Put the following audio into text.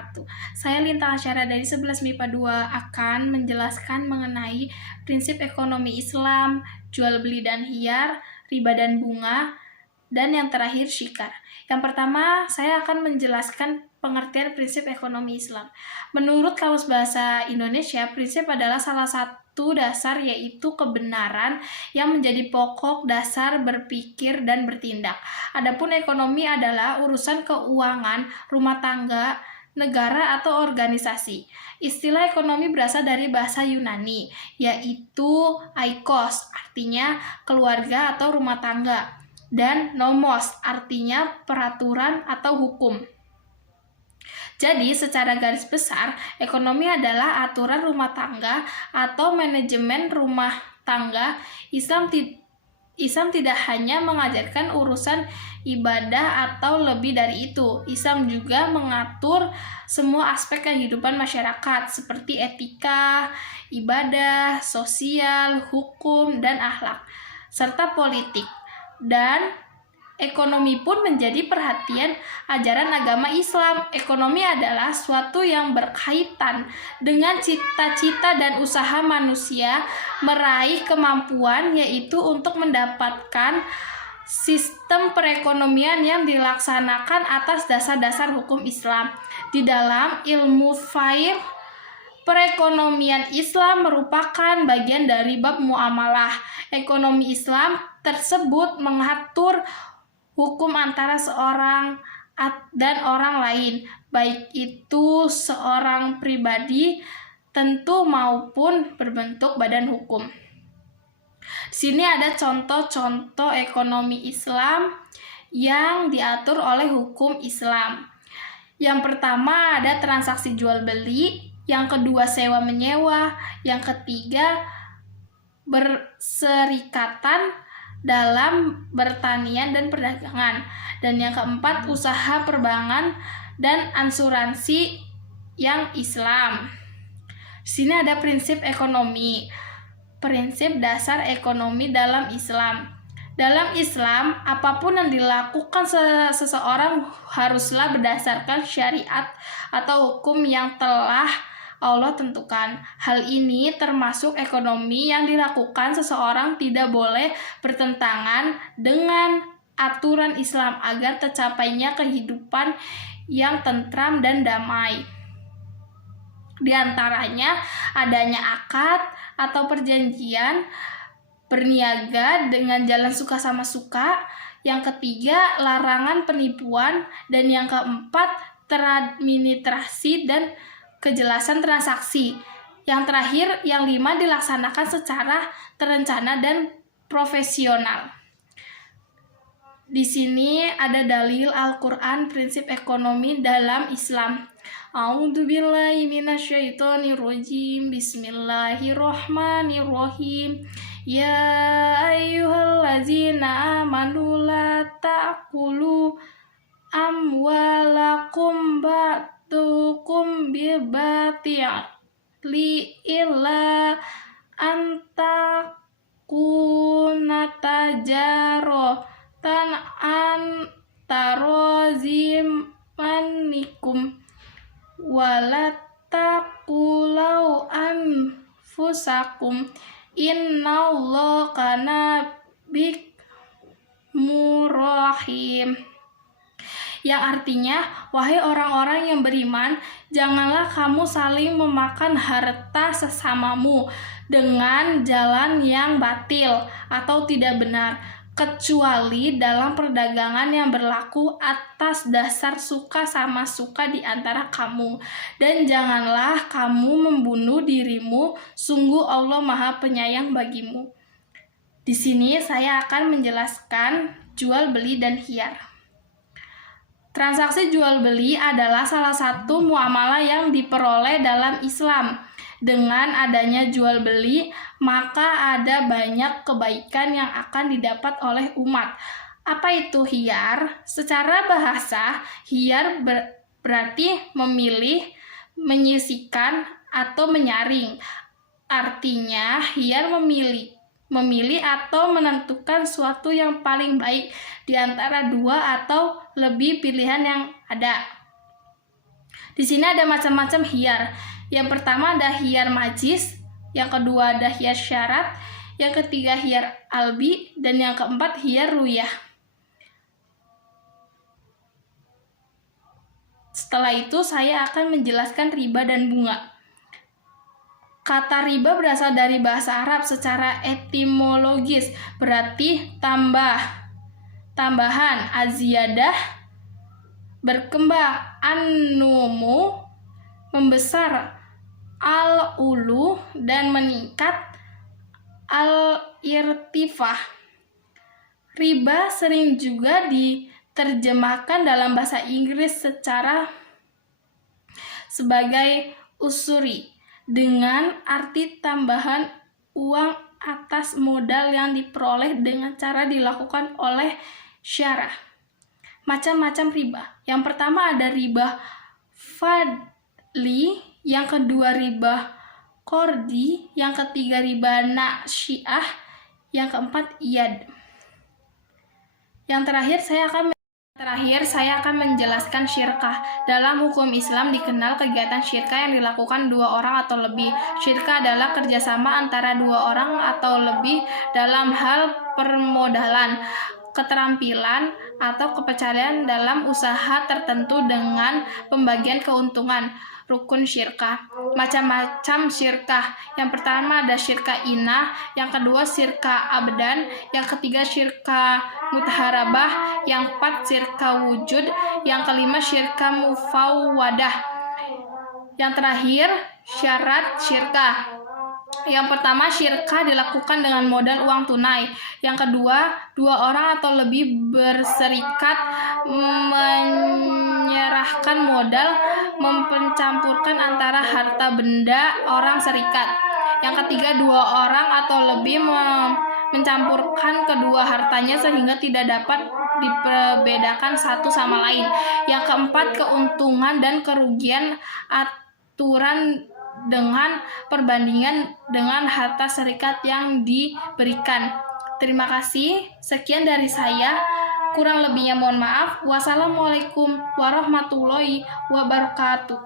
wabarakatuh. Saya Lintang Asyara dari 11 MIPA 2 akan menjelaskan mengenai prinsip ekonomi Islam, jual beli dan hiyar, riba dan bunga, dan yang terakhir syikar. Yang pertama, saya akan menjelaskan pengertian prinsip ekonomi Islam. Menurut Kamus Bahasa Indonesia, prinsip adalah salah satu dasar, yaitu kebenaran yang menjadi pokok dasar berpikir dan bertindak. Adapun ekonomi adalah urusan keuangan, rumah tangga, negara atau organisasi. Istilah ekonomi berasal dari bahasa Yunani, yaitu oikos, artinya keluarga atau rumah tangga, dan nomos, artinya peraturan atau hukum. Jadi, secara garis besar, ekonomi adalah aturan rumah tangga atau manajemen rumah tangga. Islam tidak hanya mengajarkan urusan ibadah atau lebih dari itu. Islam juga mengatur semua aspek kehidupan masyarakat seperti etika, ibadah, sosial, hukum, dan akhlak, serta politik. Dan ekonomi pun menjadi perhatian ajaran agama Islam. Ekonomi adalah suatu yang berkaitan dengan cita-cita dan usaha manusia meraih kemampuan, yaitu untuk mendapatkan sistem perekonomian yang dilaksanakan atas dasar-dasar hukum Islam. Di dalam ilmu fiqh, perekonomian Islam merupakan bagian dari bab muamalah. Ekonomi Islam tersebut mengatur hukum antara seorang dan orang lain, baik itu seorang pribadi tentu maupun berbentuk badan hukum. Sini ada contoh-contoh ekonomi Islam yang diatur oleh hukum Islam. Yang pertama ada transaksi jual beli, yang kedua sewa menyewa, yang ketiga berserikatan dalam pertanian dan perdagangan, dan yang keempat usaha perbankan dan asuransi yang Islam. Sini ada prinsip ekonomi. Prinsip dasar ekonomi dalam Islam. Dalam Islam, apapun yang dilakukan seseorang haruslah berdasarkan syariat atau hukum yang telah Allah tentukan. Hal ini termasuk ekonomi yang dilakukan seseorang tidak boleh bertentangan dengan aturan Islam agar tercapainya kehidupan yang tentram dan damai. Di antaranya adanya akad atau perjanjian berniaga dengan jalan suka sama suka. Yang ketiga, larangan penipuan, dan yang keempat, teradministrasi dan kejelasan transaksi. Yang terakhir, yang 5, dilaksanakan secara terencana dan profesional. Di sini ada dalil Al-Quran prinsip ekonomi dalam Islam. A'udzubillahi minasyaitonirrajim. Bismillahirrahmanirrahim. Ya ayyuhallazina amanu la ta'kulu amwalakum ba'dukum bibatil illa antakunatajarotan antarozimanikum walatakulau anfusakum innallaha kana bikumurrahim. Yang artinya, wahai orang-orang yang beriman, janganlah kamu saling memakan harta sesamamu dengan jalan yang batil atau tidak benar, kecuali dalam perdagangan yang berlaku atas dasar suka sama suka di antara kamu. Dan janganlah kamu membunuh dirimu, sungguh Allah Maha Penyayang bagimu. Di sini saya akan menjelaskan jual beli dan hiyar. Transaksi jual beli adalah salah satu muamalah yang diperoleh dalam Islam. Dengan adanya jual beli, maka ada banyak kebaikan yang akan didapat oleh umat. Apa itu hiyar? Secara bahasa, hiyar berarti memilih, menyisihkan, atau menyaring. Artinya, hiyar memilih atau menentukan suatu yang paling baik di antara dua atau lebih pilihan yang ada. Di sini ada macam-macam hiyar. Yang pertama ada hiyar majis, yang kedua ada hiyar syarat, yang ketiga hiyar albi, dan yang keempat hiyar ruyah. Setelah itu saya akan menjelaskan riba dan bunga. Kata riba berasal dari bahasa Arab secara etimologis, berarti tambahan, aziyadah, berkembang, an-numu, membesar, al-ulu, dan meningkat, al-irtifah. Riba sering juga diterjemahkan dalam bahasa Inggris sebagai usuri, dengan arti tambahan uang atas modal yang diperoleh dengan cara dilakukan oleh syarah. Macam-macam riba. Yang pertama ada riba fadli, yang kedua riba kordi, yang ketiga riba nasyiah, yang keempat iyad. Yang terakhir saya akan menjelaskan syirkah. Dalam hukum Islam dikenal kegiatan syirkah yang dilakukan 2 orang atau lebih. Syirkah adalah kerjasama antara 2 orang atau lebih dalam hal permodalan, keterampilan, atau kepercayaan dalam usaha tertentu dengan pembagian keuntungan. Rukun syirkah. Macam-macam syirkah. Yang pertama ada syirkah inah, yang kedua syirkah abdan, yang ketiga syirkah mutaharabah, yang keempat syirkah wujud, yang kelima syirkah mufawwadah. Yang terakhir syarat syirkah. Yang pertama, syirkah dilakukan dengan modal uang tunai. Yang kedua, 2 orang atau lebih berserikat menyerahkan modal, mencampurkan antara harta benda orang serikat. Yang ketiga, 2 orang atau lebih mencampurkan kedua hartanya sehingga tidak dapat diperbedakan satu sama lain. Yang keempat, keuntungan dan kerugian aturan dengan perbandingan dengan harta serikat yang diberikan. Terima kasih. Sekian dari saya. Kurang lebihnya mohon maaf. Wassalamualaikum warahmatullahi wabarakatuh.